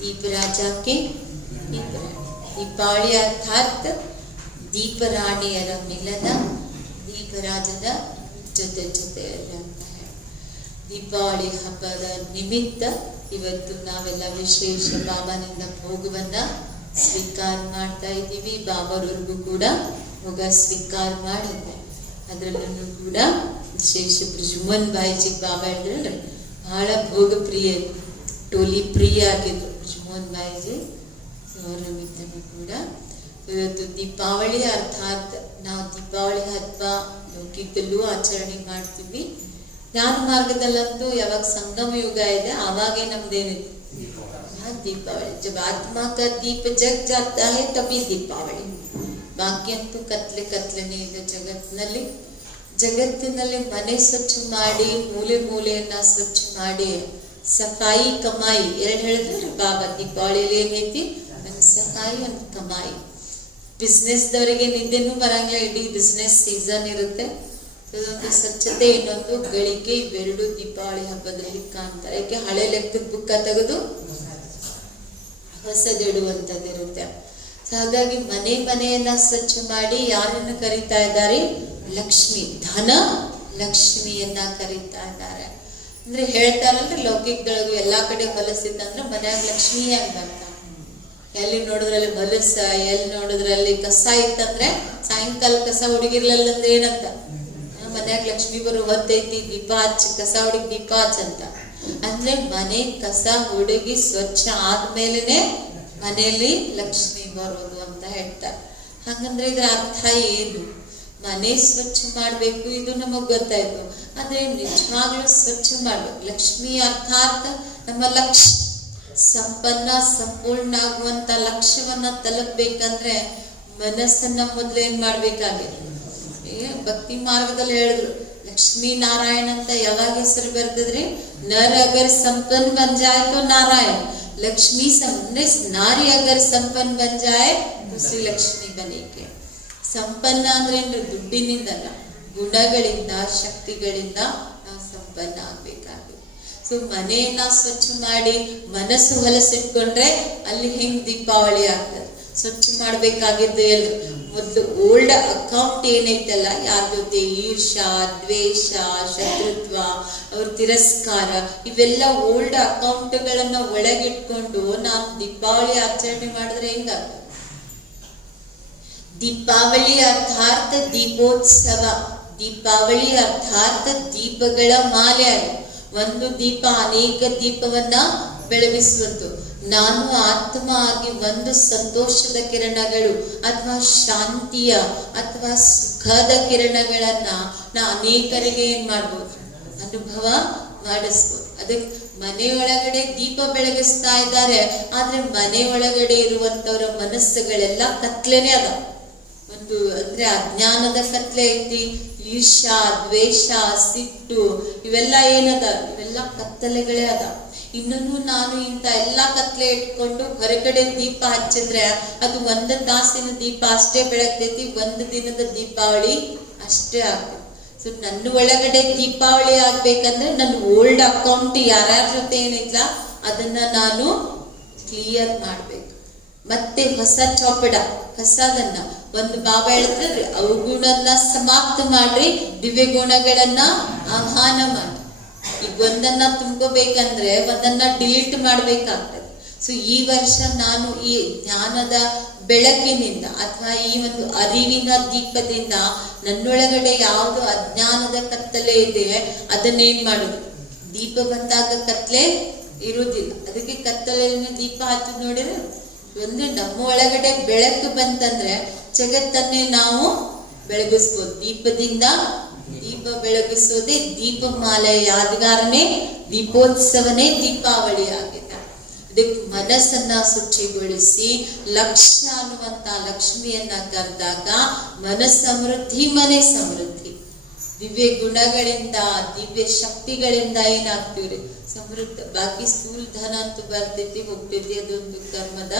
दीप राजा के दीप ದೀಪಾವಳಿ ಅರ್ಥಾತ್ ದೀಪರಾಣಿಯರ ಮಿಲನ ದೀಪರಾಜನ ಜೊತೆ ಜೊತೆಯಲ್ಲಿ ಅಂತ ಹೇಳಿ ದೀಪಾವಳಿ ಹಬ್ಬದ ನಿಮಿತ್ತ ಇವತ್ತು ನಾವೆಲ್ಲ ವಿಶೇಷ ಬಾಬಾನಿಂದ ಭೋಗವನ್ನ ಸ್ವೀಕಾರ ಮಾಡ್ತಾ ಇದ್ದೀವಿ ಬಾಬಾರವ್ರಿಗೂ ಕೂಡ ಭೋಗ ಸ್ವೀಕಾರ ಮಾಡಿದ್ದೆ ಅದರಲ್ಲೂ ಕೂಡ ವಿಶೇಷ ಜುಮನ್ ಬಾಯಿಜಿ ಬಾಬಾ ಹೇಳಿದ್ರೆ ಬಹಳ ಭೋಗ ಪ್ರಿಯ ಟೋಲಿ ಪ್ರಿಯ ಆಗಿದ್ರು मोहन भाई जी सौरमितर तो दीपावली अर्थात ना दीपावली हब लौकिकलू आचरण माती ज्ञान मार्गदलू यम युग इतने आवे नमदेन दीपावली जब आत्मा का दीप जग जाता है तभी दीपावली बाकी कत्ले कत्ले जगत जगत मन स्वच्छमी मूले मूल स्वच्छमी ಸಫಾಯಿ ಕಮಾಯಿ. ಎರಡು ಹೇಳಿದ್ರೆ ಬಾಬಾ ದೀಪಾವಳಿಯಲ್ಲಿ ಏನೈತಿ ಒಂದು ಸಫಾಯಿ, ಒಂದು ಕಮಾಯಿ. ಬಿಸ್ನೆಸ್ದವರಿಗೆ ನಿದ್ದೆನೂ ಬರಂಗಿಲ್ಲ, ಇಡೀ ಬಿಸ್ನೆಸ್ ಸೀಸನ್ ಇರುತ್ತೆ. ಇದೊಂದು ಸ್ವಚ್ಛತೆ, ಇನ್ನೊಂದು ಗಳಿಕೆ, ಇವೆರಡು ದೀಪಾವಳಿ ಹಬ್ಬದಲ್ಲಿ ಕಾಣ್ತಾರೆ. ಯಾಕೆ? ಹಳೆ ಲೆಕ್ಕದ ಬುಕ್ಕ ತೆಗೆದು? ಹೊಸದಿಡುವಂಥದ್ದಿರುತ್ತೆ ಸೊ ಹಾಗಾಗಿ ಮನೆ ಮನೆಯನ್ನ ಸ್ವಚ್ಛ ಮಾಡಿ ಯಾರನ್ನು ಕರೀತಾ ಇದ್ದಾರೆ? ಲಕ್ಷ್ಮಿ, ಧನ ಲಕ್ಷ್ಮಿಯನ್ನ ಕರೀತಾ ಇದ್ದಾರೆ. ಅಂದ್ರೆ ಹೇಳ್ತಾರಲ್ರಿ ಲೌಕಿಕದೊಳಗು ಎಲ್ಲಾ ಕಡೆ ಹೊಲಸಿತ್ತಂದ್ರೆ ಮನ್ಯಾಗ ಲಕ್ಷ್ಮಿಯೇ ಅಂತ. ಬರ್ತಾವ ಎಲ್ಲಿ ನೋಡಿದ್ರಲ್ಲಿ ಹೊಲಸ ಎಲ್ಲಿ ನೋಡಿದ್ರಲ್ಲಿ ಕಸ ಇತ್ತಂದ್ರೆ ಸಾಯಂಕಾಲ ಕಸ ಹುಡುಗಿರ್ಲಲ್ಲಂದ್ರೆ ಏನಂತ? ಮನ್ಯಾಗ ಲಕ್ಷ್ಮಿ ಬರೋ ಹೊತ್ತೈತಿ, ದೀಪ ಹಚ್ಚ ಕಸ ಹುಡುಗಿ, ದೀಪ ಹಚ್ ಅಂತ. ಅಂದ್ರೆ ಮನೆ ಕಸ ಹುಡುಗಿ ಸ್ವಚ್ಛ ಆದ್ಮೇಲೆನೆ ಮನೆಯಲ್ಲಿ ಲಕ್ಷ್ಮಿ ಬರೋದು ಅಂತ ಹೇಳ್ತಾರೆ. ಹಂಗಂದ್ರೆ ಇದ್ರ ಅರ್ಥ ಏನು? ಮನೆ ಸ್ವಚ್ಛ ಮಾಡ್ಬೇಕು ಇದು ನಮಗ್ ಗೊತ್ತಾಯ್ತು. ಆದ್ರೆ ನಿಜವಾಗ್ಲೂ ಸ್ವಚ್ಛ ಮಾಡ್ಬೇಕು ಲಕ್ಷ್ಮಿ ಅರ್ಥಾತ್ ನಮ್ಮ ಲಕ್ಷ ಸಂಪನ್ನ ಸಂಪೂರ್ಣ ಆಗುವಂತ ಲಕ್ಷ್ಯವನ್ನ ತಲುಪಬೇಕಂದ್ರೆ ಮನಸ್ಸನ್ನ ಮೊದ್ಲು ಏನ್ ಮಾಡ್ಬೇಕಾಗಿದೆ ಭಕ್ತಿ ಮಾರ್ಗದಲ್ಲಿ ಹೇಳಿದ್ರು, ಲಕ್ಷ್ಮೀ ನಾರಾಯಣ ಅಂತ ಯಾವಾಗ ಹೆಸರು ಬರ್ತದ್ರಿ ನರ್ ಅಗರ್ ಸಂಪನ್ ಬಂಜಾಯ್ತು ನಾರಾಯಣ. ಲಕ್ಷ್ಮಿ ಅಂದ್ರೆ ನಾರಿ ಅಗರ್ ಸಂಪನ್ ಬಂಜಾಯ್ ಶ್ರೀ ಲಕ್ಷ್ಮಿ ಬನೇಕೆ ಸಂಪನ್ನ ಅಂದ್ರೆ ಏನ್ರಿ? ದುಡ್ಡಿನಿಂದಲ್ಲ. ಗುಣಗಳಿಂದ, ಶಕ್ತಿಗಳಿಂದ ನಾವು ಸಂಪನ್ನ ಆಗ್ಬೇಕಾಗುತ್ತೆ ಸೊ ಮನೆಯನ್ನ ಸ್ವಚ್ಛ ಮಾಡಿ, ಮನಸ್ಸು ಹೊಲಸಿಟ್ಕೊಂಡ್ರೆ ಅಲ್ಲಿ ಹೆಂಗ್ ದೀಪಾವಳಿ ಆಗ್ತದೆ? ಸ್ವಚ್ಛ ಮಾಡ್ಬೇಕಾಗಿದ್ದು ಎಲ್ರು ಮೊದಲು ಓಲ್ಡ್ ಅಕೌಂಟ್ ಏನೈತಲ್ಲ, ಯಾರ ಜೊತೆ ಈರ್ಷ ದ್ವೇಷ, ಶತ್ರುತ್ವ, ಅವ್ರ ತಿರಸ್ಕಾರ, ಇವೆಲ್ಲ ಓಲ್ಡ್ ಅಕೌಂಟ್ಗಳನ್ನ ಒಳಗಿಟ್ಕೊಂಡು ನಾವು ದೀಪಾವಳಿ ಆಚರಣೆ ಮಾಡಿದ್ರೆ ಹೆಂಗಾಗ್ತದೆ? ದೀಪಾವಳಿ ಅರ್ಥಾರ್ಥ ದೀಪೋತ್ಸವ. ದೀಪಾವಳಿ ಅರ್ಥಾತ್ ದೀಪಗಳ ಮಾಲೆ. ಒಂದು ದೀಪ ಅನೇಕ ದೀಪವನ್ನ ಬೆಳಗಿಸುವುದು ನಾನು ಆತ್ಮ ಆಗಿ ಒಂದು ಸಂತೋಷದ ಕಿರಣಗಳು ಅಥವಾ ಶಾಂತಿಯ ಅಥವಾ ಸುಖದ ಕಿರಣಗಳನ್ನ ನಾ ಅನೇಕರಿಗೆ ಏನ್ ಮಾಡ್ಬೋದು? ಅನುಭವ ಮಾಡಿಸ್ಬೋದು. ಅದಕ್ಕೆ ಮನೆಯೊಳಗಡೆ ದೀಪ ಬೆಳಗಿಸ್ತಾ ಇದ್ದಾರೆ, ಆದ್ರೆ ಮನೆ ಒಳಗಡೆ ಇರುವಂತವರ ಮನಸ್ಸುಗಳೆಲ್ಲ ಕತ್ಲೆನೆ ಅದ ಒಂದು ಅಂದ್ರೆ ಅಜ್ಞಾನದ ಕತ್ಲೆ ಐತಿ ಈರ್ಷಾ ದ್ವೇಷ, ಸಿಟ್ಟು, ಇವೆಲ್ಲ ಏನದ? ಇವೆಲ್ಲ ಕತ್ತಲೆಗಳೇ ಅದ. ಇನ್ನೂ ನಾನು ಇಂಥ ಎಲ್ಲಾ ಕತ್ಲೆ ಇಟ್ಕೊಂಡು ಹೊರಗಡೆ ದೀಪ ಹಚ್ಚಿದ್ರೆ ಅದು ಒಂದ ತಾಸಿನ ದೀಪ ಅಷ್ಟೇ ಬೆಳಗ್ತೈತಿ, ಒಂದ್ ದಿನದ ದೀಪಾವಳಿ ಅಷ್ಟೇ ಆಗ್ತದೆ ಸೊ ನನ್ನ ಒಳಗಡೆ ದೀಪಾವಳಿ ಆಗ್ಬೇಕಂದ್ರೆ ನನ್ನ ಓಲ್ಡ್ ಅಕೌಂಟ್ ಯಾರ್ಯಾರ ಜೊತೆ ಏನಿಲ್ಲ ಅದನ್ನ ನಾನು ಕ್ಲಿಯರ್ ಮಾಡ್ಬೇಕು. ಮತ್ತೆ ಹೊಸ ಚೌಪಡ ಹೊಸದನ್ನ ಒಂದು ಭಾವ ಹೇಳಿದ್ರೆ ಅವುಗಳನ್ನ ಸಮಾಪ್ತ ಮಾಡ್ರಿ, ದಿವ್ಯ ಗುಣಗಳನ್ನ ಆಹ್ವಾನ ಮಾಡಿ ಈಗ ಒಂದನ್ನ ತುಂಬಬೇಕಂದ್ರೆ ಒಂದನ್ನ ಡಿಲೀಟ್ ಮಾಡ್ಬೇಕಾಗ್ತದೆ. ಸೊ ಈ ವರ್ಷ ನಾನು ಈ ಜ್ಞಾನದ ಬೆಳಕಿನಿಂದ ಅಥವಾ ಈ ಒಂದು ಅರಿವಿನ ದೀಪದಿಂದ ನನ್ನೊಳಗಡೆ ಯಾವುದು ಅಜ್ಞಾನದ ಕತ್ತಲೆ ಇದೆ, ಅದನ್ನೇನ್ ಮಾಡುದು? ದೀಪ ಬಂದಾಗ ಕತ್ತಲೆ ಇರುವುದಿಲ್ಲ. ಅದಕ್ಕೆ ಕತ್ತಲೆಯನ್ನು ದೀಪ ಹಾಕಿ ನೋಡಿದ್ರೆ ಒಂದು ನಮ್ಮ ಒಳಗಡೆ ಬೆಳಕು ಬಂತಂದ್ರೆ ಜಗತ್ತನ್ನೇ ನಾವು ಬೆಳಗಿಸ್ಬೋದು. ದೀಪದಿಂದ ದೀಪ ಬೆಳಗಿಸೋದೇ ದೀಪಮಾಲೆ ಯಾದಗಾರನೇ, ದೀಪೋತ್ಸವನೇ ದೀಪಾವಳಿ ಆಗಿದೆ. ಅದಕ್ಕೆ ಮನಸ್ಸನ್ನ ಶುಚಿಗೊಳಿಸಿ ಲಕ್ಷ ಅನ್ನುವಂತ ಲಕ್ಷ್ಮಿಯನ್ನ ಕರೆದಾಗ ಮನಸ್ಸಮೃದ್ಧಿ ಸಮೃದ್ಧಿ ಮನೆ ಸಮೃದ್ಧಿ. ದಿವ್ಯ ಗುಣಗಳಿಂದ, ದಿವ್ಯ ಶಕ್ತಿಗಳಿಂದ ಏನಾಗ್ತೀವ್ರಿ? ಸಮೃದ್ಧ. ಬಾಕಿ ಸ್ಥೂಲ್ ಧನ ಅಂತೂ ಬರ್ತೈತಿ, ಹೋಗ್ತೈತಿ, ಅದೊಂದು ಕರ್ಮದ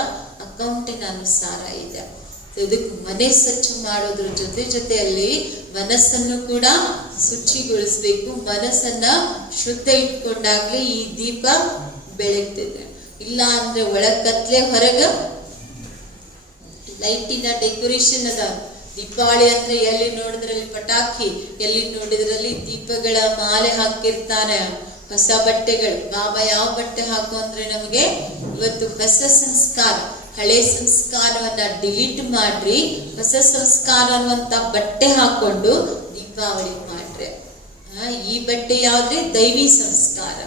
ಅಕೌಂಟಿನ ಅನುಸಾರ ಇದೆ. ಇದಕ್ಕೆ ಮನೆ ಸ್ವಚ್ಛ ಮಾಡೋದ್ರ ಜೊತೆ ಜೊತೆಯಲ್ಲಿ ಮನಸ್ಸನ್ನು ಕೂಡ ಶುಚಿಗೊಳಿಸ್ಬೇಕು. ಮನಸ್ಸನ್ನ ಶುದ್ಧ ಇಟ್ಕೊಂಡಾಗ್ಲೇ ಈ ದೀಪ ಬೆಳಗ್ತಿದೆ ಇಲ್ಲ ಅಂದ್ರೆ ಒಳಗ್ ಕತ್ಲೆ ಹೊರಗ ಲೈಟಿನ ಡೆಕೋರೇಷನ್ ಅದ. ದೀಪಾವಳಿ ಅಂದ್ರೆ ಎಲ್ಲಿ ನೋಡಿದ್ರಲ್ಲಿ ಪಟಾಕಿ, ಎಲ್ಲಿ ನೋಡಿದ್ರಲ್ಲಿ ದೀಪಗಳ ಮಾಲೆ ಹಾಕಿರ್ತಾರೆ ಹೊಸ ಬಟ್ಟೆಗಳು. ಬಾಬಾ ಯಾವ ಬಟ್ಟೆ ಹಾಕು ಅಂದ್ರೆ ನಮಗೆ ಇವತ್ತು ಹೊಸ ಸಂಸ್ಕಾರ. ಹಳೆ ಸಂಸ್ಕಾರವನ್ನ ಡಿಲೀಟ್ ಮಾಡ್ರಿ. ಹೊಸ ಸಂಸ್ಕಾರ ಅನ್ನುವಂತ ಬಟ್ಟೆ ಹಾಕೊಂಡು ದೀಪಾವಳಿ ಮಾಡ್ರಿ. ಈ ಬಟ್ಟೆ ಯಾವ್ದ್ರೆ? ದೈವಿ ಸಂಸ್ಕಾರ.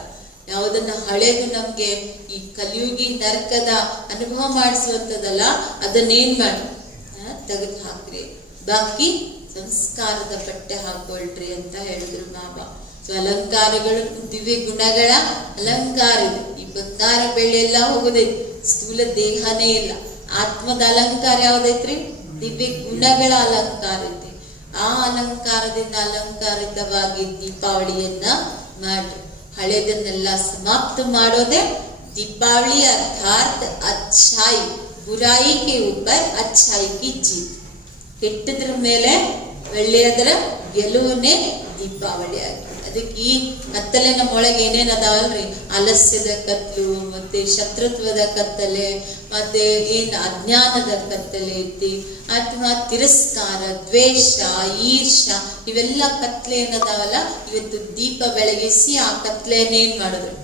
ಯಾವುದನ್ನ ಹಳೆದು ನಮ್ಗೆ ಈ ಕಲಿಯುಗಿ ನರ್ಕದ ಅನುಭವ ಮಾಡಿಸುವಂತದಲ್ಲ, ಅದನ್ನೇನ್ ಮಾಡಿ ತೆಗೆದು ಹಾಕ್ರಿ ಬಾಕಿ ಸಂಸ್ಕಾರದ ಬಟ್ಟೆ ಹಾಕೊಳ್ರಿ ಅಂತ ಹೇಳಿದ್ರು ಬಾಬಾ ಸೊ ಅಲಂಕಾರಗಳು ದಿವ್ಯ ಗುಣಗಳ ಅಲಂಕಾರ ಇದೆ ಈ ಬಂಗಾರ ಬೆಳ್ಳಿ ಎಲ್ಲ ಹೋಗೋದೈತಿ ಸ್ಥೂಲ ದೇಹನೇ ಇಲ್ಲ ಆತ್ಮದ ಅಲಂಕಾರ ಯಾವ್ದೈತ್ರಿ ದಿವ್ಯ ಗುಣಗಳ ಅಲಂಕಾರ ಐತಿ ಆ ಅಲಂಕಾರದಿಂದ ಅಲಂಕಾರಿತವಾಗಿ ದೀಪಾವಳಿಯನ್ನ ಮಾಡ್ರಿ ಹಳೆದನ್ನೆಲ್ಲ ಸಮಾಪ್ತ ಮಾಡೋದೇ ದೀಪಾವಳಿ ಅರ್ಥಾತ್ ಅಚ್ಛಾಯಿ ಬುರಾಯಿ ಕೆ ऊपर अच्छाई की जीत ಕೆಟ್ಟದ್ರ ಮೇಲೆ ಒಳ್ಳೆಯದರ ಗೆಲುವನ್ನೇ ದೀಪಾವಳಿ ಆಗಿದೆ. ಅದಕ್ಕೆ ಈ ಕತ್ತಲೆ ನಮ್ಮೊಳಗೆ ಏನೇನು ಅದಾವಲ್ರಿ? ಆಲಸ್ಯದ ಕತ್ತಲು ಮತ್ತೆ ಶತ್ರುತ್ವದ ಕತ್ತಲೆ, ಮತ್ತೆ ಏನ್ ಅಜ್ಞಾನದ ಕತ್ತಲೆ ಐತಿ, ಅಥವಾ ತಿರಸ್ಕಾರ, ದ್ವೇಷ ಈರ್ಷ ಇವೆಲ್ಲ ಕತ್ಲೆ ಏನದಾವಲ್ಲ ಇವತ್ತು ದೀಪ ಬೆಳಗಿಸಿ ಆ ಕತ್ಲೆಯನ್ನೇನ್ ಮಾಡಿದ್ರು?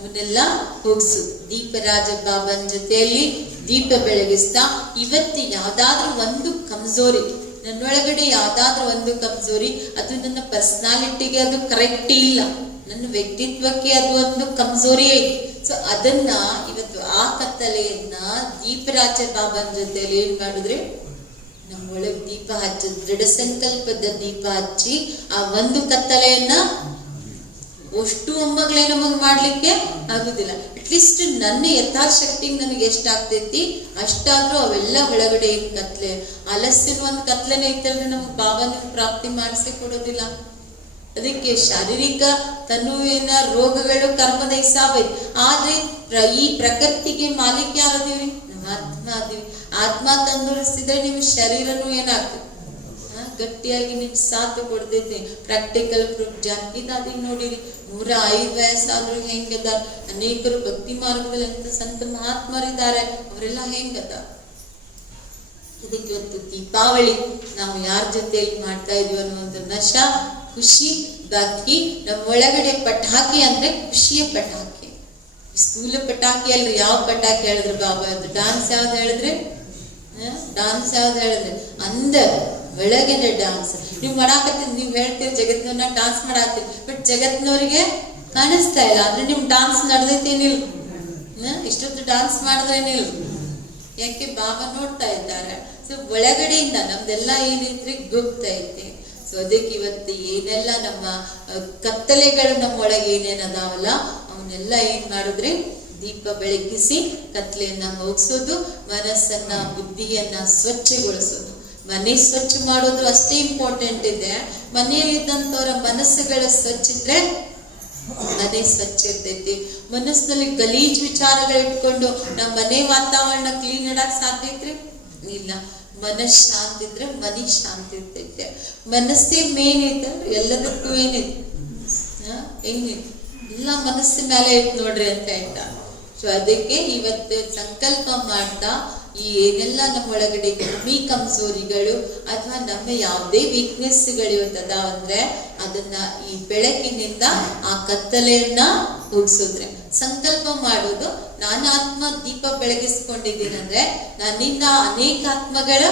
ಅವನ್ನೆಲ್ಲ ಹೋಗ್ಸು ದೀಪರಾಜ ಬಾಬನ್ ಜೊತೆಯಲ್ಲಿ ದೀಪ ಬೆಳಗಿಸ್ತಾ ಇವತ್ತು ಯಾವ್ದಾದ್ರೂ ಒಂದು ಕಮ್ಜೋರಿ ನನ್ನೊಳಗಡೆ ಯಾವ್ದಾದ್ರೂ ಒಂದು ಕಮ್ಜೋರಿ ಅದು ನನ್ನ ಪರ್ಸನಾಲಿಟಿಗೆ ಅದು ಕರೆಕ್ಟ್ ಇಲ್ಲ. ನನ್ನ ವ್ಯಕ್ತಿತ್ವಕ್ಕೆ ಅದು ಒಂದು ಕಮ್ಜೋರಿಯೇ ಸೊ ಅದನ್ನ ಇವತ್ತು ಆ ಕತ್ತಲೆಯನ್ನ ದೀಪರಾಜ ಬಾಬನ್ ಜೊತೆಯಲ್ಲಿ ಏನ್ ಮಾಡಿದ್ರೆ, ನಮ್ಮೊಳಗೆ ದೀಪ ಹಚ್ಚ, ದೃಢ ಸಂಕಲ್ಪದ ದೀಪ ಹಚ್ಚಿ ಆ ಒಂದು ಕತ್ತಲೆಯನ್ನ ಅಷ್ಟು ಒಮ್ಮಗಳೇ ನಮಗ್ ಮಾಡ್ಲಿಕ್ಕೆ ಆಗುದಿಲ್ಲ. ಅಟ್ಲೀಸ್ಟ್ ನನ್ನ ಯಥಾಶಕ್ತಿಗೆ ನನಗೆ ಎಷ್ಟಾಗ್ತೈತಿ, ಅಷ್ಟಾದ್ರೂ ಅವೆಲ್ಲ ಒಳಗಡೆ ಕತ್ಲೆ ಆಲಸ್ಯನ ಒಂದು ಕತ್ಲೆನೇ ಇತ್ತಂದ್ರೆ ನಮ್ಗೆ ಬಾಬನ ಪ್ರಾಪ್ತಿ ಮಾಡಿಸಿ ಕೊಡೋದಿಲ್ಲ. ಅದಕ್ಕೆ ಶಾರೀರಿಕ ತನುವಿನ ರೋಗಗಳು ಕರ್ಮದ ಹಿಸಾಬ್ ಐತಿ. ಆದ್ರೆ ಈ ಪ್ರಕೃತಿಗೆ ಮಾಲೀಕ ಯಾರದೀವ್ರಿ ನಮ್ಮ ಆತ್ಮ ಅದೀವಿ ಆತ್ಮ ತಂದೂರಿಸಿದ್ರೆ ನಿಮ್ ಶರೀರನು ಏನಾಗ್ತದೆ ಗಟ್ಟಿಯಾಗಿ ನಿಮ್ ಸಾಥ್ ಕೊಡ್ತೈತಿ ಪ್ರಾಕ್ಟಿಕಲ್ ಪ್ರೂಫ್ ಜಾನಕಿ ದಾದಿ ನೋಡಿರಿ. ನೂರ ಐದು ವಯಸ್ಸಾದ್ರೂ ಹೆಂಗದ ಅನೇಕರು ಭಕ್ತಿ ಮಾರ್ಗದಲ್ಲಿ ಅಂತ ಸಂತ ಮಹಾತ್ಮರಿದ್ದಾರೆ. ಅವರೆಲ್ಲ ಹೆಂಗದ ಇದಕ್ಕೆ ಇವತ್ತು ದೀಪಾವಳಿ ನಾವು ಯಾರ ಜೊತೆಯಲ್ಲಿ ಮಾಡ್ತಾ ಇದೀವಿ ಅನ್ನೋ ಒಂದು ನಶ, ಖುಷಿ ಬಾಕಿ ನಮ್ಮ ಒಳಗಡೆ ಪಟಾಕಿ ಅಂದ್ರೆ ಖುಷಿಯ ಪಟಾಕಿ. ಸ್ಕೂಲ್ ಪಟಾಕಿ ಅಲ್ರಿ. ಯಾವ ಪಟಾಕಿ ಹೇಳಿದ್ರು ಬಾಬಾ? ಅದು ಡಾನ್ಸ್ ಯಾವ್ದು ಹೇಳಿದ್ರೆ? ಡಾನ್ಸ್ ಯಾವ್ದು ಹೇಳಿದ್ರೆ? ಅಂದ ಒಳಗಿನ ಡ್ಯಾನ್ಸ್ ನೀವು ಮಾಡಾಕತ್ತಿ ನೀವು ಹೇಳ್ತೀರಿ ಜಗತ್ತಿನ ಡಾನ್ಸ್ ಮಾಡಾತೀರಿ ಬಟ್ ಜಗತ್ತಿನವರಿಗೆ ಕಾಣಿಸ್ತಾ ಇಲ್ಲ. ಆದ್ರೆ ನಿಮ್ ಡಾನ್ಸ್ ನಡೆದೈತೇನಿಲ್ಲ. ಹ? ಇಷ್ಟೊತ್ತು ಡಾನ್ಸ್ ಮಾಡಿದ್ರೇನಿಲ್ಲ. ಯಾಕೆ ಬಾಬಾ ನೋಡ್ತಾ ಇದ್ದಾರೆ. ಸೊ ಒಳಗಡೆಯಿಂದ ನಮ್ದೆಲ್ಲ ಏನಿದ್ರೆ ಗುಪ್ತ ಐತಿ. ಸೊ ಅದಕ್ಕೆ ಇವತ್ತು ಏನೆಲ್ಲ ನಮ್ಮ ಕತ್ತಲೆಗಳು ನಮ್ಮ ಒಳಗೆ ಏನೇನ್ ಅದಾವಲ್ಲ ಅವನ್ನೆಲ್ಲ ಏನ್ ಮಾಡಿದ್ರೆ? ದೀಪ ಬೆಳಗಿಸಿ ಕತ್ಲೆಯನ್ನ ಹೋಗ್ಸೋದು ಮನಸ್ಸನ್ನ, ಬುದ್ಧಿಯನ್ನ ಸ್ವಚ್ಛಗೊಳಿಸೋದು. ಮನೆ ಸ್ವಚ್ಛ ಮಾಡೋದು ಅಷ್ಟೇ ಇಂಪಾರ್ಟೆಂಟ್ ಇದೆ. ಮನೆಯಲ್ಲಿದ್ದಂಥವ್ರ ಮನಸ್ಸುಗಳ ಸ್ವಚ್ಛ ಇದ್ರೆ ಮನೆ ಸ್ವಚ್ಛ ಇರ್ತೈತಿ. ಮನಸ್ಸಿನಲ್ಲಿ ಗಲೀಜ್ ವಿಚಾರಗಳು ಇಟ್ಕೊಂಡು ನಮ್ಮ ಮನೆ ವಾತಾವರಣ ಕ್ಲೀನ್ ಇಡಕ್ ಸಾಧ್ಯ ಐತ್ರಿ? ಇಲ್ಲ. ಮನಸ್ ಶಾಂತಿ ಇದ್ರೆ ಮನಿ ಶಾಂತಿ ಇರ್ತೈತೆ. ಮನಸ್ಸೇ ಮೇನ್ ಐತೆ ಎಲ್ಲದಕ್ಕೂ ಏನೈತಿ ಹೆಂಗೈತಿ ಎಲ್ಲ ಮನಸ್ಸಿನ ಮೇಲೆ ಇತ್ತು ನೋಡ್ರಿ ಅಂತ ಹೇಳ್ತಾ. ಸೊ ಅದಕ್ಕೆ ಇವತ್ತು ಸಂಕಲ್ಪ ಮಾಡ್ತಾ ಈ ಏನೆಲ್ಲ ನಮ್ಮ ಒಳಗಡೆ ಕಮ್ಮಿ ಕಮ್ಸೋರಿಗಳು ಅಥವಾ ನಮ್ಮ ಯಾವುದೇ ವೀಕ್ನೆಸ್ಗಳು ಇರ್ತದ ಅಂದ್ರೆ ಅದನ್ನ ಈ ಬೆಳಕಿನಿಂದ ಆ ಕತ್ತಲೆಯನ್ನ ಹೋಗಿಸೋದ್ರೆ ಸಂಕಲ್ಪ ಮಾಡೋದು ನಾನು ಆತ್ಮ ದೀಪ ಬೆಳಗಿಸ್ಕೊಂಡಿದ್ದೀನಂದ್ರೆ ನನ್ನಿಂದ ಅನೇಕ ಆತ್ಮಗಳ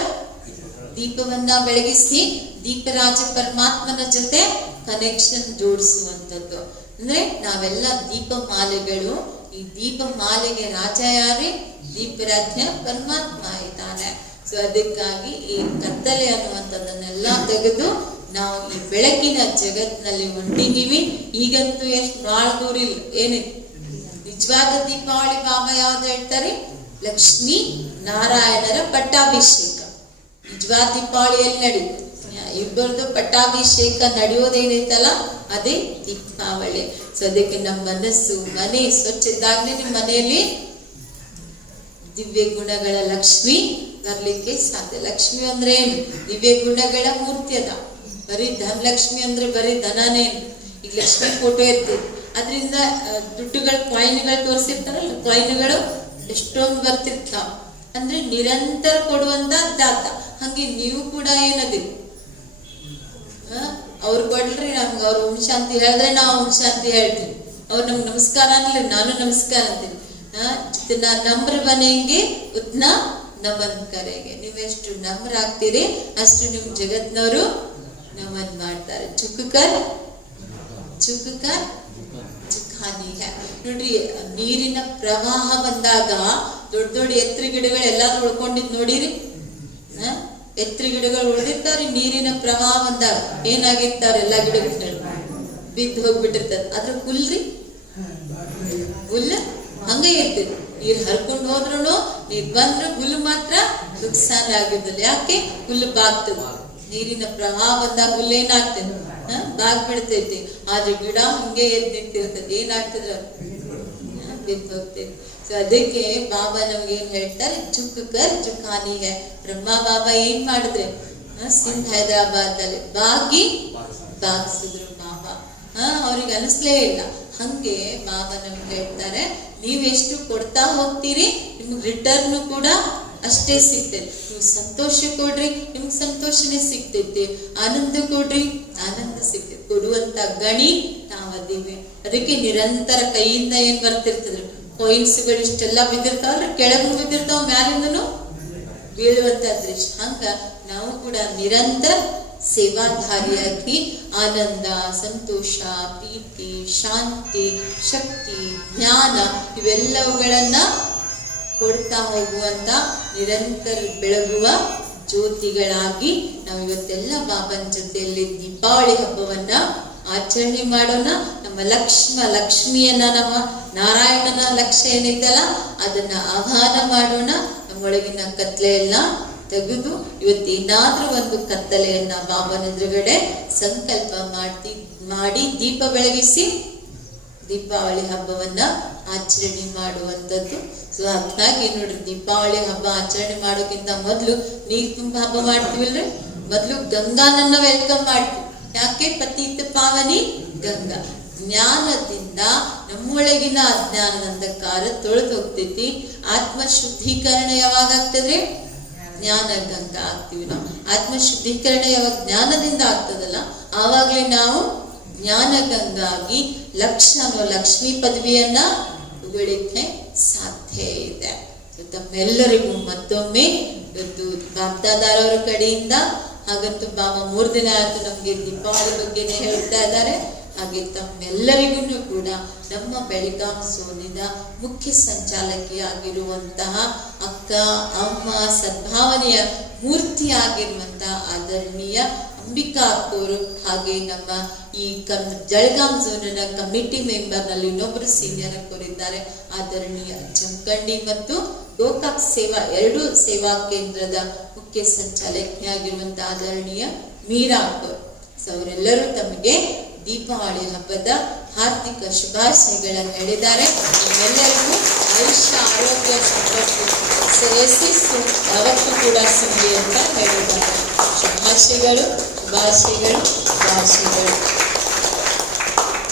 ದೀಪವನ್ನ ಬೆಳಗಿಸಿ ದೀಪರಾಜ ಪರಮಾತ್ಮನ ಜೊತೆ ಕನೆಕ್ಷನ್ ಜೋಡಿಸುವಂಥದ್ದು ಅಂದ್ರೆ ನಾವೆಲ್ಲ ದೀಪ ಮಾಲೆಗಳು, ಈ ದೀಪ ಮಾಲೆಗೆ ರಾಜ ಯಾರೇ? ದೀಪರಾಜ ಪರಮಾತ್ಮ ಇದ್ದಾನೆ. ಸೊ ಅದಕ್ಕಾಗಿ ಈ ಕತ್ತಲೆ ಅನ್ನುವಂಥದ್ದನ್ನೆಲ್ಲ ತೆಗೆದು ನಾವು ಈ ಬೆಳಕಿನ ಜಗತ್ತಿನಲ್ಲಿ ಹೊಂಟಿದೀವಿ ಈಗಂತೂ ಎಷ್ಟು ಬಹಳ ದೂರ ಇಲ್ಲ. ಏನೇ, ನಿಜವಾದ ದೀಪಾವಳಿ ಬಾಬಾ ಯಾವ್ದು ಹೇಳ್ತಾರೆ? ಲಕ್ಷ್ಮೀ ನಾರಾಯಣರ ಪಟ್ಟಾಭಿಷೇಕ. ನಿಜವಾದ ದೀಪಾವಳಿ ಎಲ್ಲಿ ನಡೀತು? ಇಬ್ಬರದು ಪಟ್ಟಾಭಿಷೇಕ ನಡೆಯೋದೇನೈತಲ್ಲ? ಅದೇ ದೀಪಾವಳಿ. ಸೊ ಅದಕ್ಕೆ ನಮ್ಮ ಮನಸ್ಸು, ಮನೆ ಸ್ವಚ್ಛ ಇದ್ದಾಗಲೇ ನಿಮ್ಮ ಮನೆಯಲ್ಲಿ ದಿವ್ಯ ಗುಣಗಳ ಲಕ್ಷ್ಮಿ ಬರ್ಲಿಕ್ಕೆ ಸಾಧ್ಯ. ಲಕ್ಷ್ಮಿ ಅಂದ್ರೆ ಏನು? ದಿವ್ಯ ಗುಣಗಳ ಮೂರ್ತಿ ಅದ. ಬರೀ ಧನಲಕ್ಷ್ಮಿ ಅಂದ್ರೆ ಬರೀ ಧನನೇ ಈಗ ಲಕ್ಷ್ಮಿ ಫೋಟೋ ಇರ್ತದೆ ಅದರಿಂದ ದುಡ್ಡುಗಳು ಕಾಯಿನ್ಗಳು ತೋರಿಸಿರ್ತಾರಲ್ಲ ಕಾಯಿನ್ಗಳು ಎಷ್ಟೊಂದು ಬರ್ತಿರ್ತಾವ. ಅಂದ್ರೆ ನಿರಂತರ ಕೊಡುವಂತ ದಾತ. ಹಂಗೆ ನೀವು ಕೂಡ ಏನದಿರಿ ಅವ್ರು ಕೊಡ್ರಿ ನಮ್ಗೆ, ಅವ್ರು ಓಂ ಶಾಂತಿ ಹೇಳಿದ್ರೆ ನಾವು ಓಂ ಶಾಂತಿ ಹೇಳ್ತೀವಿ. ಅವ್ರು ನಮ್ಗೆ ನಮಸ್ಕಾರ ಅನ್ಲಿ, ನಾನು ನಮಸ್ಕಾರ ಅಂತೀನಿ. ಆ, जितना ನಮ್ರ बनेंगे उतना ನಮನ್ ಕರೆಗೆ ನೀವೆಷ್ಟು ನಮ್ರ ಆಗ್ತೀರಿ ಅಷ್ಟು ನಿಮ್ ಜಗತ್ನವರು ನಮನ್ ಮಾಡ್ತಾರೆ. ಚುಕ್ಕರ್ ಚುಕ್ಕರ್ ಚುಕ್ಕಾನಿ. ನೋಡ್ರಿ ನೀರಿನ ಪ್ರವಾಹ ಬಂದಾಗ ದೊಡ್ಡ ದೊಡ್ಡ ಎತ್ತರ ಗಿಡಗಳು ಎಲ್ಲಾರು ಉಳ್ಕೊಂಡಿದ್ ನೋಡಿರಿ? ಎತ್ತರ ಗಿಡಗಳು ಉಳಿದಿರ್ತಾವ್ರಿ ನೀರಿನ ಪ್ರವಾಹ ಬಂದಾಗ. ಏನಾಗಿರ್ತಾರ ಎಲ್ಲಾ ಗಿಡಗಳು? ಬಿದ್ದು ಹೋಗ್ಬಿಟ್ಟಿರ್ತಾರೆ ಅದ್ರ ಹುಲ್ರಿ ಹುಲ್ಲು ಹಂಗೆ ಇರ್ತದೆ ನೀರ್ ಹರ್ಕೊಂಡು ಹೋದ್ರು ನೀರ್ ಬಂದ್ರು ಹುಲ್ಲು ಮಾತ್ರ ನುಕ್ಸಾನ ಆಗಿರ್ದಿಲ್ಲ ಯಾಕೆ? ಹುಲ್ಲು ಬಾಗ್ತದ. ನೀರಿನ ಪ್ರವಾಹ ಬಂದಾಗ ಹುಲ್ಲು? ಬಾಗ್ ಬಿಡ್ತೈತಿ ಆದ್ರೆ ಗಿಡ ಹಂಗೆ ಎದ್ ನಿಂತಿರ್ತದೆ. ಏನಾಗ್ತದ್ರ ಬಿದ್ದು ಹೋಗ್ತೈತಿ ಸೊ ಅದಕ್ಕೆ ಬಾಬಾ ನಮ್ಗೆ ಏನ್ ಹೇಳ್ತಾರೆ? ಚುಕ್ ಕರ್ ಚುಕಾನಿ ಹೇ ಬ್ರಹ್ಮ ಬಾಬಾ ಏನ್ ಮಾಡಿದ್ರೆ? ಸಿಂಧ್ ಹೈದರಾಬಾದ್ ಅಲ್ಲಿ ಬಾಗಿ ಬಾಗಿಸಿದ್ರು ಬಾಬಾ. ಹಾ? ಅವ್ರಿಗೆ ಅನಿಸ್ಲೇ ಇಲ್ಲ. ಹಂಗೆ ಬಾಬಾ ನಮ್ಗೆ ಹೇಳ್ತಾರೆ. ನೀವ್ ಎಷ್ಟು ಕೊಡ್ತಾ ಹೋಗ್ತೀರಿ ನಿಮ್ಗೆ ರಿಟರ್ನ್ ಕೂಡ ಅಷ್ಟೇ ಸಿಗ್ತದೆ. ನೀವು ಸಂತೋಷ ಕೊಡ್ರಿ, ನಿಮ್ಗೆ ಸಂತೋಷನೇ ಸಿಗ್ತೈತಿ. ಆನಂದ ಕೊಡ್ರಿ, ಆನಂದ ಸಿಗ್ತೈತಿ. ಕೊಡುವಂತ ಗಣಿ ನಾವದೀವಿ ಅದಕ್ಕೆ ನಿರಂತರ ಕೈಯಿಂದ ಏನ್ ಬರ್ತಿರ್ತದ್ರಿ ಕಾಯಿನ್ಸ್ಗಳು ಇಷ್ಟೆಲ್ಲ ಬಿದ್ದಿರ್ತಾವಲ್ರಿ ಕೆಳಗೂ ಬಿದ್ದಿರ್ತಾವ, ಮ್ಯಾಲಿಂದನು? ಬೀಳುವಂತ ದೃಶ್ಯ ಹಂಗ ನಾವು ಕೂಡ ನಿರಂತರ ಸೇವಾಧಾರಿಯಾಗಿ ಆನಂದ, ಸಂತೋಷ, ಪ್ರೀತಿ, ಶಾಂತಿ, ಶಕ್ತಿ, ಜ್ಞಾನ ಇವೆಲ್ಲವುಗಳನ್ನ ಕೊಡ್ತಾ ಹೋಗುವಂತ ನಿರಂತರ ಬೆಳಗುವ ಜ್ಯೋತಿಗಳಾಗಿ ನಾವು ಇವತ್ತೆಲ್ಲ ಬಾಬನ ಜೊತೆಯಲ್ಲಿ ದೀಪಾವಳಿ ಹಬ್ಬವನ್ನ ಆಚರಣೆ ಮಾಡೋಣ. ನಮ್ಮ ಲಕ್ಷ್ಮ ಲಕ್ಷ್ಮಿಯನ್ನ, ನಮ್ಮ ನಾರಾಯಣನ ಲಕ್ಷ್ಯ ಏನಿದ್ದಲ್ಲ ಅದನ್ನ ಆಹ್ವಾನ ಮಾಡೋಣ. ನಮ್ಮೊಳಗಿನ ಕತ್ಲೆಯನ್ನ ತೆಗೆದು ಇವತ್ತೇನಾದ್ರೂ ಒಂದು ಕತ್ತಲೆಯನ್ನ ಬಾಬನ ಎದುರುಗಡೆ ಸಂಕಲ್ಪ ಮಾಡಿ ಮಾಡಿ ದೀಪ ಬೆಳಗಿಸಿ ದೀಪಾವಳಿ ಹಬ್ಬವನ್ನ ಆಚರಣೆ ಮಾಡುವಂಥದ್ದು. ಸೊ ಹಾಗಾಗಿ ನೋಡ್ರಿ, ದೀಪಾವಳಿ ಹಬ್ಬ ಆಚರಣೆ ಮಾಡೋಕ್ಕಿಂತ ಮೊದಲು ನೀರ್ ತುಂಬ ಹಬ್ಬ ಮಾಡ್ತೀವಲ್ರಿ ಮೊದಲು ಗಂಗಾನನ್ನ ವೆಲ್ಕಮ್ ಮಾಡ್ತೀವಿ. ಯಾಕೆ? ಪತೀತ ಪಾವನಿ ಗಂಗಾ. ಜ್ಞಾನದಿಂದ ನಮ್ಮೊಳಗಿನ ಅಜ್ಞಾನದ ಅಂಧಕಾರ ತೊಳೆದು ಹೋಗ್ತೈತಿ ಆತ್ಮ ಶುದ್ಧೀಕರಣ ಯಾವಾಗ ಆಗ್ತದ್ರಿ? ಜ್ಞಾನ ಅಂತ ಆಗ್ತೀವಿ ನಾವು. ಆತ್ಮ ಶುದ್ಧೀಕರಣ ಯಾವಾಗ ಜ್ಞಾನದಿಂದ ಆಗ್ತದಲ್ಲ, ಆವಾಗಲೇ ನಾವು ಜ್ಞಾನಗಂಗಾಗಿ ಲಕ್ಷ ಅನ್ನೋ ಲಕ್ಷ್ಮೀ ಪದವಿಯನ್ನ ಉಗಳಿಕೆ ಸಾಧ್ಯ ಇದೆ. ತಮ್ಮೆಲ್ಲರಿಗೂ ಮತ್ತೊಮ್ಮೆ ಇವತ್ತು ಬಾಬ್ದಾದಾರವರ ಕಡೆಯಿಂದ, ಹಾಗಂತೂ ಬಾಬಾ ಮೂರು ದಿನ ಆಯ್ತು ನಮ್ಗೆ ದೀಪಾವಳಿ ಬಗ್ಗೆನೇ ಹೇಳ್ತಾ ಇದ್ದಾರೆ. ಹಾಗೆ ತಮ್ಮೆಲ್ಲರಿಗೂ ಕೂಡ ನಮ್ಮ ಬೆಳಗಾಂ ಸೋನಿನ ಮುಖ್ಯ ಸಂಚಾಲಕಿಯಾಗಿರುವಂತಹ ಅಕ್ಕ, ಅಮ್ಮ ಸದ್ಭಾವನೆಯ ಮೂರ್ತಿಯಾಗಿರುವಂತಹ ಆದರಣೀಯ ಅಂಬಿಕಾ ಅಕ್ಕೋರು ಹಾಗೆ ನಮ್ಮ ಈ ಕಮ್, ಜಳಗಾಂ ಝೋನಿನ ಕಮಿಟಿ ಮೆಂಬರ್ನಲ್ಲಿ ಇನ್ನೊಬ್ಬರು ಸೀನಿಯರ್ ಅಕ್ಕೋರಿದ್ದಾರೆ. ಆದರಣೀಯ ಜಮಖಂಡಿ ಮತ್ತು ಗೋಕಾಕ್ ಸೇವಾ, ಎರಡು ಸೇವಾ ಕೇಂದ್ರದ ಮುಖ್ಯ ಸಂಚಾಲಕಿಯಾಗಿರುವಂತಹ ಆದರಣೀಯ ಮೀರಾ ಅಕ್ಕೋರು. ಸೊ ಅವರೆಲ್ಲರೂ ತಮಗೆ ದೀಪಾವಳಿ ಹಬ್ಬದ ಹಾರ್ದಿಕ ಶುಭಾಶಯಗಳನ್ನು ಹೇಳಿದ್ದಾರೆ. ನಿಮ್ಮೆಲ್ಲರಿಗೂ ಆಯುಷ್ಯ, ಆರೋಗ್ಯ, ಸಂಪತ್ತು ಶ್ರೇಯಸ್ಸು ಯಾವತ್ತೂ ಕೂಡ ಸಿಗಲಿ ಅಂತ ಹೇಳಿದ್ದಾರೆ. ಶುಭಾಶಯಗಳು ಶುಭಾಶಯಗಳು ಶುಭಾಶಯಗಳು.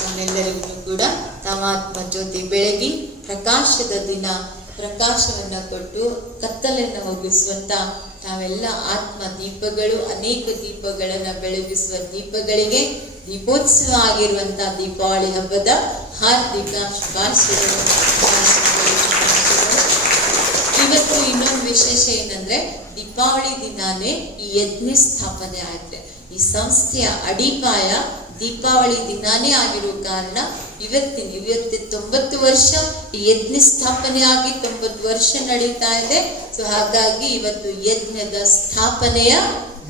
ನಮ್ಮೆಲ್ಲರಿಗೂ ಕೂಡ ತಮಾತ್ಮ ಜ್ಯೋತಿ ಬೆಳಗಿ ಪ್ರಕಾಶದ ದಿನ, ಪ್ರಕಾಶವನ್ನು ಕೊಟ್ಟು ಕತ್ತಲೆಯನ್ನು ಹೋಗಿಸುವಂತ ನಾವೆಲ್ಲ ಆತ್ಮ ದೀಪಗಳು, ಅನೇಕ ದೀಪಗಳನ್ನ ಬೆಳಗಿಸುವ ದೀಪಗಳಿಗೆ ದೀಪೋತ್ಸವ ಆಗಿರುವಂತಹ ದೀಪಾವಳಿ ಹಬ್ಬದ ಹಾರ್ದಿಕ ಶುಭಾಶಯಗಳು. ಇವತ್ತು ಇನ್ನೊಂದು ವಿಶೇಷ ಏನಂದ್ರೆ ದೀಪಾವಳಿ ದಿನಾನೇ ಈ ಯಜ್ಞ ಸ್ಥಾಪನೆ ಆಯ್ತು ಈ ಸಂಸ್ಥೆಯ ಅಡಿಪಾಯ ದೀಪಾವಳಿ ದಿನಾನೇ ಆಗಿರೋ ಕಾರಣ ಇವತ್ತಿನ ಇವತ್ತು ತೊಂಬತ್ತು ವರ್ಷ ಯಜ್ಞ ಸ್ಥಾಪನೆ ಆಗಿ ತೊಂಬತ್ತು ವರ್ಷ ನಡೀತಾ ಇದೆ. ಸೊ ಹಾಗಾಗಿ ಇವತ್ತು ಯಜ್ಞದ ಸ್ಥಾಪನೆಯ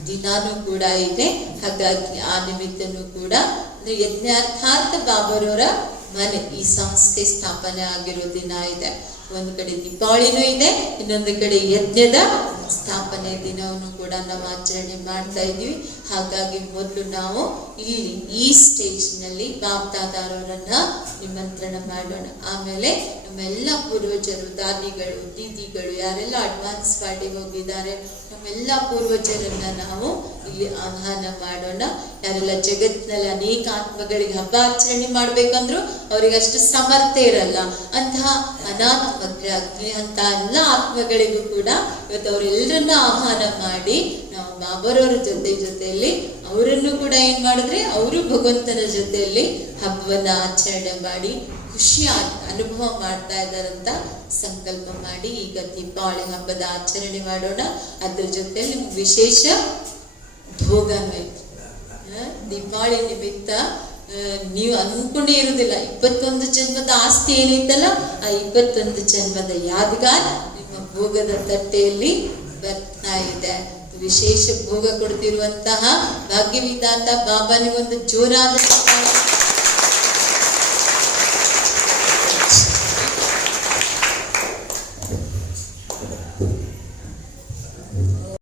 ದಿನಾನೂ ಕೂಡ ಇದೆ. ಹಾಗಾಗಿ ಆ ನಿಮಿತ್ತನೂ ಕೂಡ ಯಜ್ಞಾರ್ಥಾರ್ಥ ಬಾಬರವರ ಮನೆ ಈ ಸಂಸ್ಥೆ ಸ್ಥಾಪನೆ ಆಗಿರೋ ದಿನ ಇದೆ. ಒಂದು ಕಡೆ ದೀಪಾವಳಿನೂ ಇದೆ, ಇನ್ನೊಂದು ಕಡೆ ಯಜ್ಞದ ಸ್ಥಾಪನೆ ದಿನವನ್ನು ಕೂಡ ನಾವು ಆಚರಣೆ ಮಾಡ್ತಾ ಇದ್ದೀವಿ. ಹಾಗಾಗಿ ಮೊದಲು ನಾವು ಇಲ್ಲಿ ಈ ಸ್ಟೇಜ್ನಲ್ಲಿ ಬಾಪ್ತಾದಾರರನ್ನ ನಿಮಂತ್ರಣ ಮಾಡೋಣ. ಆಮೇಲೆ ನಮ್ಮೆಲ್ಲ ಪೂರ್ವಜರು, ದಾದಿಗಳು, ದೀದಿಗಳು ಯಾರೆಲ್ಲ ಅಡ್ವಾನ್ಸ್ ಪಾರ್ಟಿಗೆ ಹೋಗಿದ್ದಾರೆ, ನಮ್ಮೆಲ್ಲ ಪೂರ್ವಜರನ್ನ ನಾವು ಇಲ್ಲಿ ಆಹ್ವಾನ ಮಾಡೋಣ. ಯಾರೆಲ್ಲ ಜಗತ್ನಲ್ಲಿ ಅನೇಕ ಆತ್ಮಗಳಿಗೆ ಹಬ್ಬ ಆಚರಣೆ ಮಾಡ್ಬೇಕಂದ್ರು ಅವ್ರಿಗೆ ಅಷ್ಟು ಸಮರ್ಥ ಇರಲ್ಲ. ಅಂತಹ ಅನಾಥ ಅಗ್ನಿ ಅಂತ ಎಲ್ಲ ಆತ್ಮಗಳಿಗೂ ಕೂಡ ಇವತ್ತು ಅವರೆಲ್ಲರನ್ನ ಆಹ್ವಾನ ಮಾಡಿ ನಾವು ಬಾಬರವರ ಜೊತೆ ಜೊತೆಯಲ್ಲಿ ಅವರನ್ನು ಕೂಡ ಏನ್ ಮಾಡಿದ್ರೆ ಅವರು ಭಗವಂತನ ಜೊತೆಯಲ್ಲಿ ಹಬ್ಬವನ್ನ ಆಚರಣೆ ಮಾಡಿ ಖುಷಿ ಅನುಭವ ಮಾಡ್ತಾ ಇದ್ದಾರಂತ ಸಂಕಲ್ಪ ಮಾಡಿ ಈಗ ದೀಪಾವಳಿ ಹಬ್ಬದ ಆಚರಣೆ ಮಾಡೋಣ. ಅದ್ರ ಜೊತೆಯಲ್ಲಿ ವಿಶೇಷ ಭೋಗ ಐತಿ ಆ, ದೀಪಾವಳಿ ನಿಮಿತ್ತ ನೀವು ಅನ್ಕೊಂಡೇ ಇರುವುದಿಲ್ಲ. ಇಪ್ಪತ್ತೊಂದು ಜನ್ಮದ ಆಸ್ತಿ ಏನಿತ್ತಲ್ಲ ಆ ಇಪ್ಪತ್ತೊಂದು ಜನ್ಮದ ಯಾದಗಾರ ನಿಮ್ಮ ಭೋಗದ ತಟ್ಟೆಯಲ್ಲಿ ಬರ್ತಾ ಇದೆ ವಿಶೇಷ ಭೋಗ ಕೊಡ್ತಿರುವಂತಹ ಭಾಗ್ಯವಿದಾತ ಬಾಬನಿಗೊಂದು ಜೋರಾದ